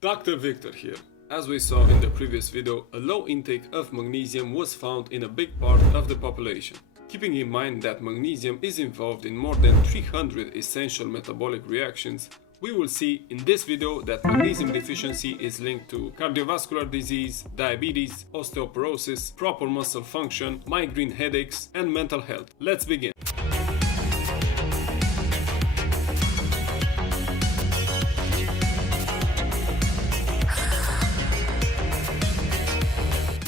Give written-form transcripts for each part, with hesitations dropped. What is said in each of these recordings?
Dr. Victor here. As we saw in the previous video, a low intake of magnesium was found in a big part of the population. Keeping in mind that magnesium is involved in more than 300 essential metabolic reactions, we will see in this video that magnesium deficiency is linked to cardiovascular disease, diabetes, osteoporosis, proper muscle function, migraine headaches, and mental health. Let's begin.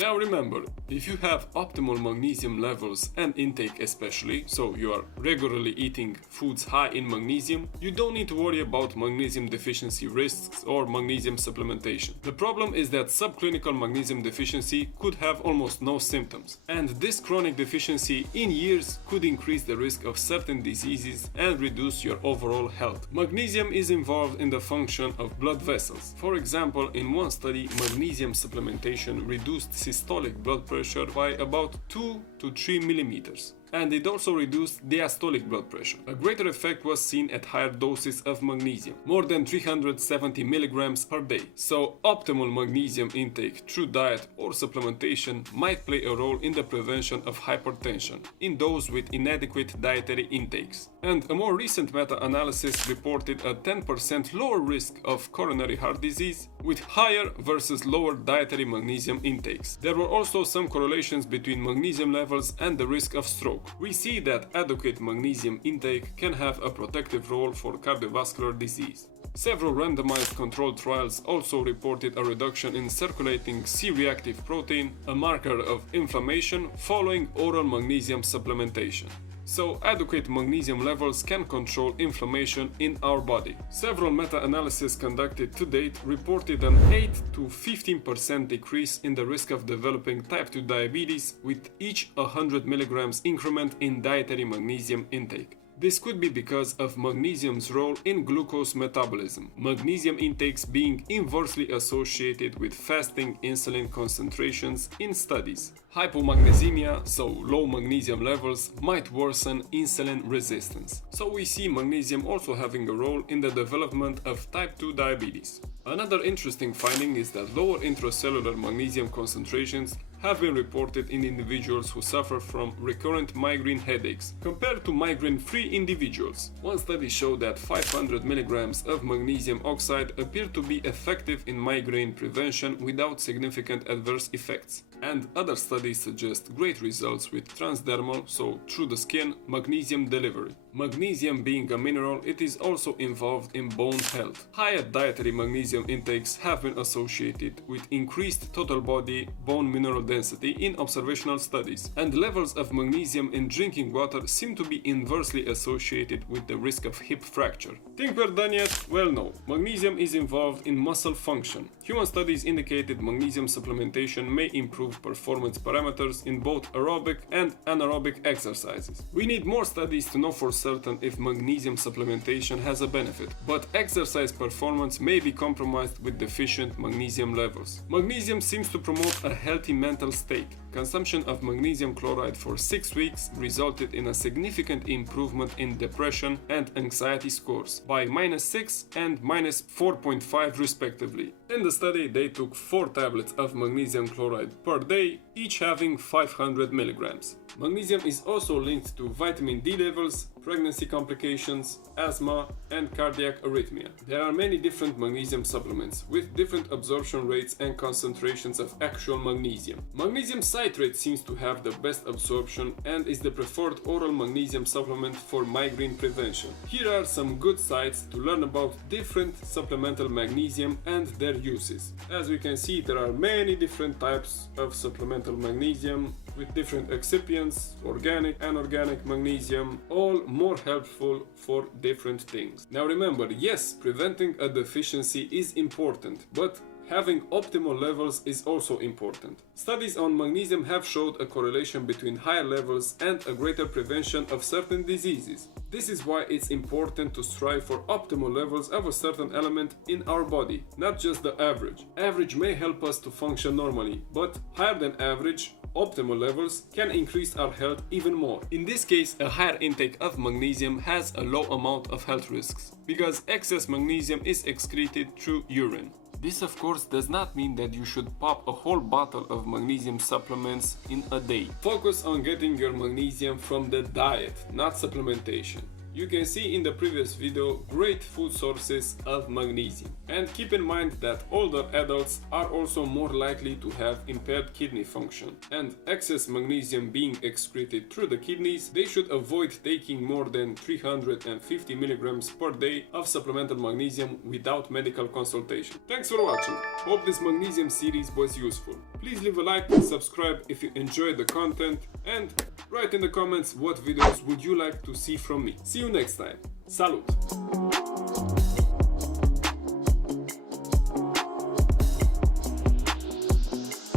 Now remember, if you have optimal magnesium levels and intake especially, so you are regularly eating foods high in magnesium, you don't need to worry about magnesium deficiency risks or magnesium supplementation. The problem is that subclinical magnesium deficiency could have almost no symptoms, and this chronic deficiency in years could increase the risk of certain diseases and reduce your overall health. Magnesium is involved in the function of blood vessels. For example, in one study, magnesium supplementation reduced systolic blood pressure by about 2 to 3 millimeters. And it also reduced diastolic blood pressure. A greater effect was seen at higher doses of magnesium, more than 370 milligrams per day. So optimal magnesium intake through diet or supplementation might play a role in the prevention of hypertension in those with inadequate dietary intakes. And a more recent meta-analysis reported a 10% lower risk of coronary heart disease with higher versus lower dietary magnesium intakes. There were also some correlations between magnesium levels and the risk of stroke. We see that adequate magnesium intake can have a protective role for cardiovascular disease. Several randomized controlled trials also reported a reduction in circulating C-reactive protein, a marker of inflammation, following oral magnesium supplementation. So adequate magnesium levels can control inflammation in our body. Several meta-analyses conducted to date reported an 8 to 15% decrease in the risk of developing type 2 diabetes with each 100 milligrams increment in dietary magnesium intake. This could be because of magnesium's role in glucose metabolism, magnesium intakes being inversely associated with fasting insulin concentrations in studies. Hypomagnesemia, so low magnesium levels, might worsen insulin resistance. So we see magnesium also having a role in the development of type 2 diabetes. Another interesting finding is that lower intracellular magnesium concentrations have been reported in individuals who suffer from recurrent migraine headaches compared to migraine-free individuals. One study showed that 500 milligrams of magnesium oxide appeared to be effective in migraine prevention without significant adverse effects. And other studies suggest great results with transdermal, so through the skin, magnesium delivery. Magnesium being a mineral, it is also involved in bone health. Higher dietary magnesium intakes have been associated with increased total body bone mineral density in observational studies, and levels of magnesium in drinking water seem to be inversely associated with the risk of hip fracture. Think we're done yet? Well, no. Magnesium is involved in muscle function. Human studies indicated magnesium supplementation may improve performance parameters in both aerobic and anaerobic exercises. We need more studies to know for certain if magnesium supplementation has a benefit, but exercise performance may be compromised with deficient magnesium levels. Magnesium seems to promote a healthy mental state. Consumption of magnesium chloride for 6 weeks resulted in a significant improvement in depression and anxiety scores by -6 and -4.5 respectively. In the study, they took 4 tablets of magnesium chloride per day, each having 500 milligrams. Magnesium is also linked to vitamin D levels, pregnancy complications, asthma, and cardiac arrhythmia. There are many different magnesium supplements with different absorption rates and concentrations of actual magnesium. Magnesium citrate seems to have the best absorption and is the preferred oral magnesium supplement for migraine prevention. Here are some good sites to learn about different supplemental magnesium and their uses. As we can see, there are many different types of supplemental magnesium with different excipients, organic, anorganic magnesium, all more helpful for different things. Now remember, yes, preventing a deficiency is important, but having optimal levels is also important. Studies on magnesium have showed a correlation between higher levels and a greater prevention of certain diseases. This is why it's important to strive for optimal levels of a certain element in our body, not just the average. Average may help us to function normally, but higher than average, optimal levels can increase our health even more. In this case, a higher intake of magnesium has a low amount of health risks, because excess magnesium is excreted through urine. This of course does not mean that you should pop a whole bottle of magnesium supplements in a day. Focus on getting your magnesium from the diet, not supplementation. You can see in the previous video great food sources of magnesium. And keep in mind that older adults are also more likely to have impaired kidney function. And excess magnesium being excreted through the kidneys, they should avoid taking more than 350 milligrams per day of supplemental magnesium without medical consultation. Thanks for watching. Hope this magnesium series was useful. Please leave a like and subscribe if you enjoyed the content, and write in the comments what videos would you like to see from me. See you next time. Salut!